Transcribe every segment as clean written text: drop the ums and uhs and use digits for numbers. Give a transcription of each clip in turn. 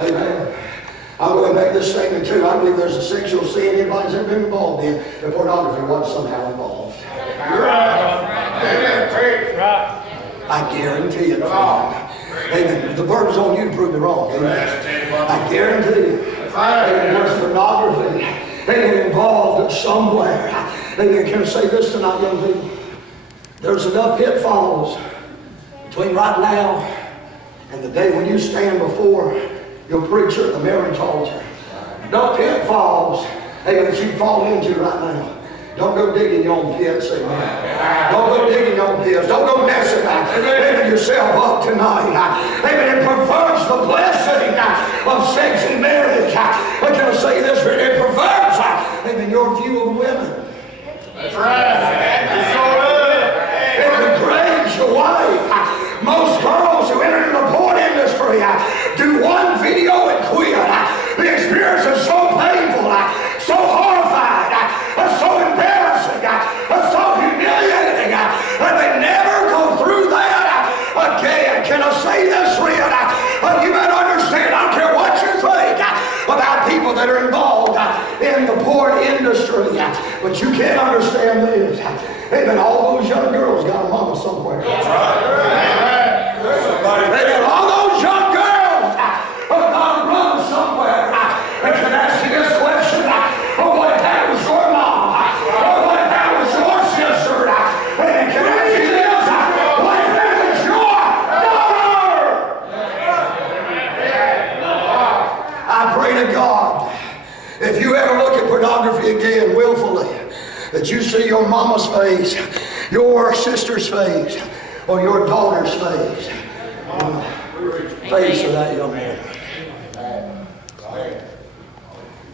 Amen. I'm going to make this statement too. I believe there's a sexual sin anybody's ever been involved in that pornography wasn't somehow involved. I guarantee it. Amen. The burden's on you to prove me wrong. Amen. I guarantee you. Amen. There's pornography. Amen. Involved somewhere. Amen. Can I say this tonight, young people? There's enough pitfalls between right now and the day when you stand before your preacher at the marriage altar. No pitfalls, amen, that you fall into right now. Don't go digging your own pits, amen. Don't go digging your own pits. Don't go messing yourself up tonight. Amen. It perverts the blessing of sex and marriage. But can I say this? It perverts, amen, your view of women. That's right. It degrades your wife. Most girls who enter into the porn industry do one video and quit. The experience is so painful, so horrifying, so embarrassing, so humiliating, that they never go through that again. Can I say this, friend? You better understand, I don't care what you think about people that are involved in the porn industry, but you can't understand this. Amen. All those young girls got a mama somewhere. That's right. Amen. All those young girls have got a brother somewhere. And can I ask you this question? Oh, what if that was your mom? Oh, what if that was your sister? And can I ask you this? What if that was your daughter? I pray to God, if you ever look at pornography again willfully, that you see your mama's face, your sister's face, or your daughter's face. Face of that young man.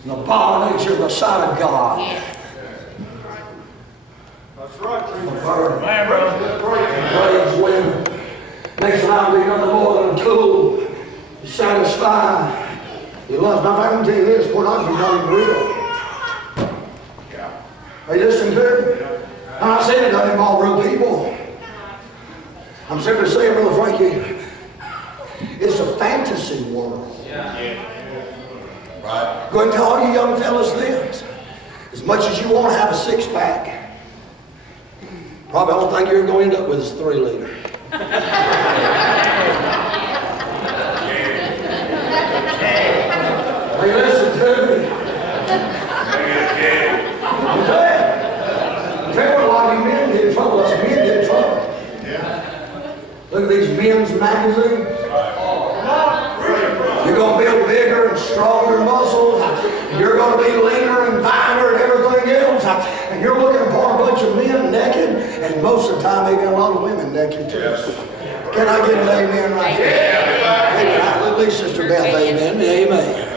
An abomination in the sight of God. That's right. Praise women. Makes life be nothing more than a tool to satisfy. He loves. Now, if I can tell you this, pornography is not even real. Are you listening to me? I'm not saying it doesn't involve real people. I'm simply saying, Brother Frankie, it's a fantasy world. Right. Go and tell all you young fellas this. As much as you want to have a six-pack, probably the only thing you're going to end up with is a 3-liter. Are you listening to me? I'm telling you what a lot of you men get in trouble. Us men get in trouble. Look at these men's magazines. You're going to build bigger and stronger muscles. You're going to be leaner and finer and everything else. And you're looking upon a bunch of men naked, and most of the time maybe a lot of women naked too. Can I get an amen right there? Amen. At least Sister Beth, amen. Amen.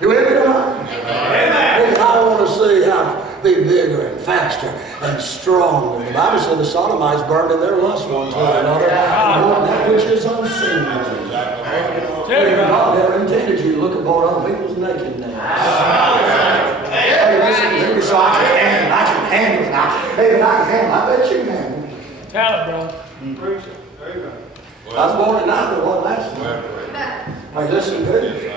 You with me tonight? Amen. I want to see how be bigger and faster and stronger. The Bible said the Sodomites burned in their lust one to another. That which is unseen. God never intended you to look upon other people's nakedness. Hey, listen to me so I can handle it. I bet you can handle it. Tell it, bro. I was born at night, but it wasn't last night. Hey, listen to me.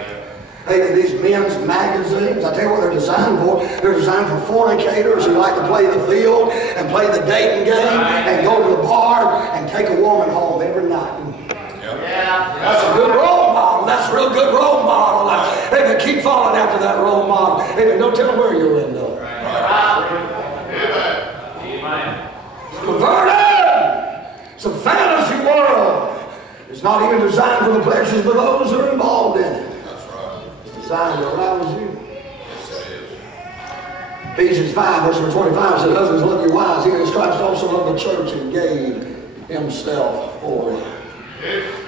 Hey, these men's magazines, I tell you what they're designed for. They're designed for fornicators who like to play the field and play the dating game and go to the bar and take a woman home every night. That's a good role model. That's a real good role model. Hey, but keep following after that role model. Hey, but don't tell them where you'll end up. It's perverted. It's a fantasy world. It's not even designed for the pleasures of those who are involved in it. Designed to arouse you. Ephesians 5, verse 25 says, husbands, love your wives, even as Christ also loved the church and gave himself for it.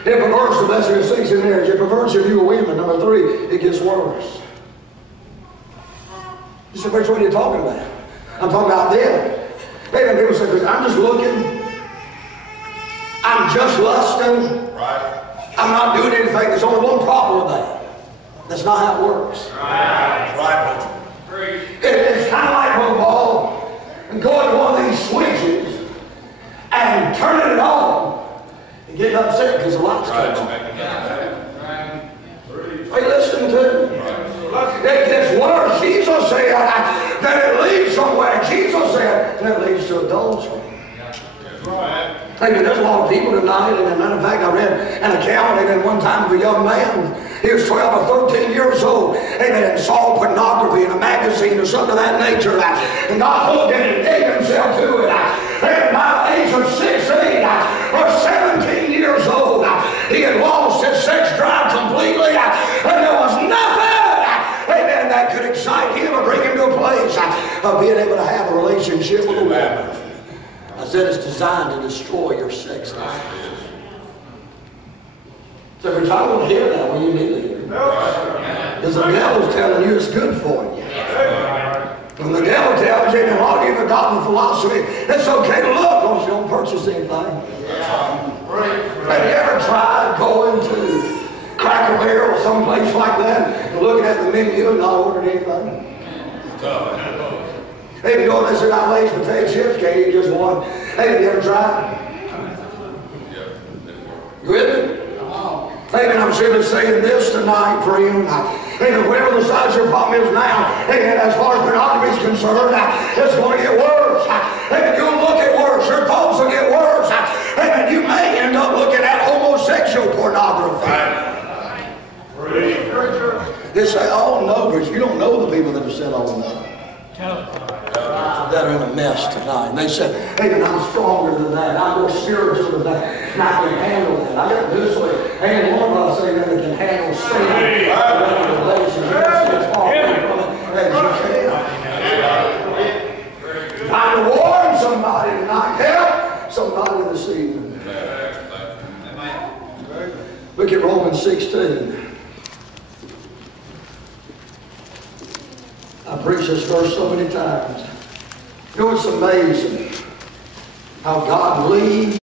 It perverts the blessing of sex in marriage. It perverts your view of women. Number 3, it gets worse. You say, which one are you talking about? I'm talking about them. Maybe people say, I'm just looking. I'm just lusting. Right. I'm not doing anything. There's only one problem with that. That's not how it works. Right. It's kind of like with a ball and going to one of these switches and turning it on and getting upset because the lights come on. Amen. There's a lot of people tonight, and as a matter of fact, I read an account, amen, one time of a young man. He was 12 or 13 years old, amen, and saw pornography in a magazine or something of that nature. And God hooked him and gave himself to it. And by the age of 16 or 17 years old, he had lost his sex drive completely, and there was nothing, amen, that could excite him or bring him to a place of being able to have a relationship with a woman. I said it's designed to destroy your sex life. So if I don't hear that, well, you need to hear it. Because the devil's telling you it's good for you. And the devil tells you, and a lot of you have adopted the philosophy, it's okay to look, because you don't purchase anything. Have you ever tried going to Cracker Barrel or someplace like that and looking at the menu and not ordering anything? Hey, you go and they say, I Lay's potato chips, can't eat just one. Hey, have you ever tried? You with me? Amen. I'm simply saying this tonight, friend. Amen. Whatever the size of your problem is now, amen, as far as pornography is concerned, it's going to get worse. Amen. You'll look at worse. Your thoughts will get worse. Amen. You may end up looking at homosexual pornography. They say, oh no, but you don't know the people that have said all that. That are in a mess tonight. And they said, hey, I'm stronger than that. I'm more spiritual than that. And I can handle that. I got this way. And one of us say that can handle sin. Trying to warn somebody tonight. Help somebody this evening. Look at Romans 16. I preached this verse so many times. You know, it's amazing how God leads